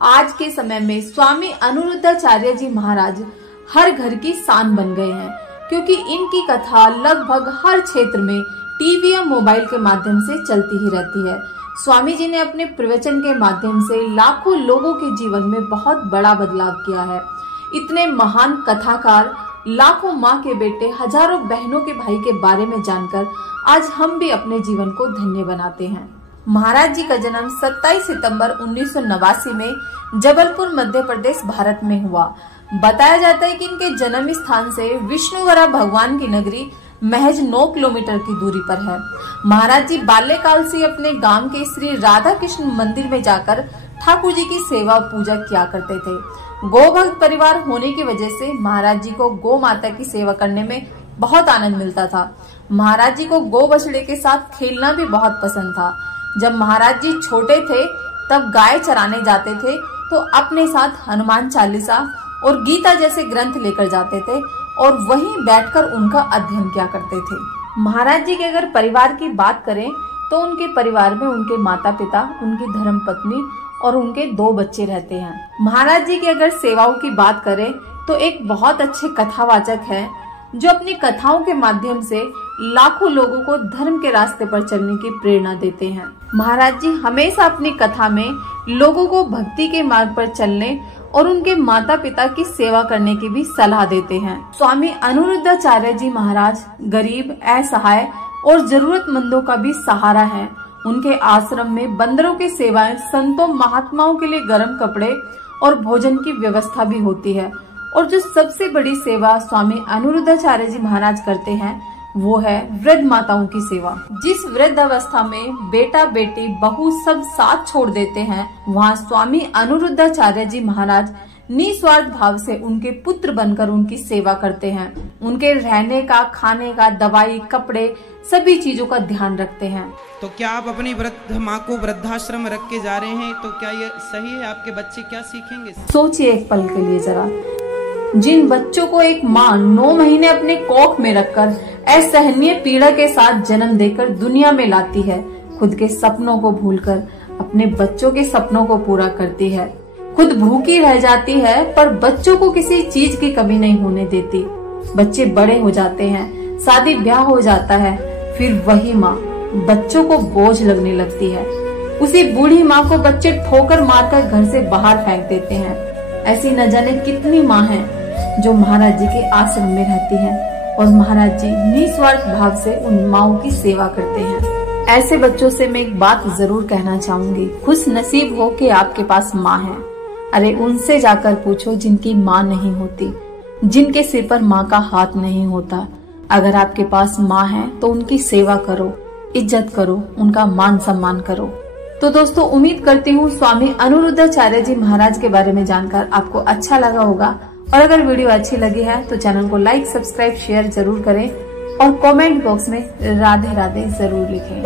आज के समय में स्वामी अनिरुद्धाचार्य जी महाराज हर घर की शान बन गए हैं, क्योंकि इनकी कथा लगभग हर क्षेत्र में टीवी या मोबाइल के माध्यम से चलती ही रहती है। स्वामी जी ने अपने प्रवचन के माध्यम से लाखों लोगों के जीवन में बहुत बड़ा बदलाव किया है। इतने महान कथाकार लाखों माँ के बेटे, हजारों बहनों के भाई के बारे में जानकर आज हम भी अपने जीवन को धन्य बनाते हैं। महाराज जी का जन्म 27 सितंबर 1989 में जबलपुर मध्य प्रदेश भारत में हुआ। बताया जाता है कि इनके जन्म स्थान से विष्णुवरा भगवान की नगरी महज 9 किलोमीटर की दूरी पर है। महाराज जी बाल्यकाल से अपने गांव के श्री राधा कृष्ण मंदिर में जाकर ठाकुर जी की सेवा पूजा किया करते थे। गोभक्त परिवार होने की वजह से महाराज जी को गौ माता की सेवा करने में बहुत आनंद मिलता था। महाराज जी को गौ बछड़े के साथ खेलना भी बहुत पसंद था। जब महाराज जी छोटे थे तब गाय चराने जाते थे तो अपने साथ हनुमान चालीसा और गीता जैसे ग्रंथ लेकर जाते थे और वहीं बैठकर उनका अध्ययन किया करते थे। महाराज जी के अगर परिवार की बात करें तो उनके परिवार में उनके माता पिता, उनकी धर्म पत्नी और उनके 2 बच्चे रहते हैं। महाराज जी की अगर सेवाओं की बात करें तो एक बहुत अच्छे कथावाचक है जो अपनी कथाओं के माध्यम से लाखों लोगों को धर्म के रास्ते पर चलने की प्रेरणा देते हैं। महाराज जी हमेशा अपनी कथा में लोगों को भक्ति के मार्ग पर चलने और उनके माता पिता की सेवा करने की भी सलाह देते हैं। स्वामी अनिरुद्धाचार्य जी महाराज गरीब, असहाय और जरूरतमंदों का भी सहारा है। उनके आश्रम में बंदरों की सेवाएं, संतों महात्माओं के लिए गर्म कपड़े और भोजन की व्यवस्था भी होती है। और जो सबसे बड़ी सेवा स्वामी अनिरुद्धाचार्य जी महाराज करते हैं वो है वृद्ध माताओं की सेवा। जिस वृद्ध अवस्था में बेटा बेटी बहू सब साथ छोड़ देते हैं, वहाँ स्वामी अनिरुद्धाचार्य जी महाराज निस्वार्थ भाव से उनके पुत्र बनकर उनकी सेवा करते हैं। उनके रहने का, खाने का, दवाई, कपड़े सभी चीजों का ध्यान रखते हैं। तो क्या आप अपनी वृद्ध माँ को वृद्धाश्रम रख के जा रहे हैं, तो क्या ये सही है? आपके बच्चे क्या सीखेंगे? सोचिए एक पल के लिए जरा, जिन बच्चों को एक माँ 9 महीने अपने कोख में रखकर असहनीय पीड़ा के साथ जन्म देकर दुनिया में लाती है, खुद के सपनों को भूलकर अपने बच्चों के सपनों को पूरा करती है, खुद भूखी रह जाती है पर बच्चों को किसी चीज की कमी नहीं होने देती। बच्चे बड़े हो जाते हैं, शादी ब्याह हो जाता है, फिर वही माँ बच्चों को बोझ लगने लगती है। उसी बूढ़ी माँ को बच्चे ठोकर मारकर घर से बाहर फेंक देते हैं। ऐसी न जाने कितनी माँ हैं जो महाराज जी के आश्रम में रहती हैं और महाराज जी निस्वार्थ भाव से उन माँओं की सेवा करते हैं। ऐसे बच्चों से मैं एक बात जरूर कहना चाहूंगी, खुश नसीब हो कि आपके पास माँ है। अरे उनसे जाकर पूछो जिनकी माँ नहीं होती, जिनके सिर पर माँ का हाथ नहीं होता। अगर आपके पास माँ है तो उनकी सेवा करो, इज्जत करो, उनका मान सम्मान करो। तो दोस्तों उम्मीद करती हूँ स्वामी अनिरुद्धाचार्य जी महाराज के बारे में जानकर आपको अच्छा लगा होगा। और अगर वीडियो अच्छी लगी है तो चैनल को लाइक, सब्सक्राइब, शेयर जरूर करें और कमेंट बॉक्स में राधे राधे जरूर लिखें।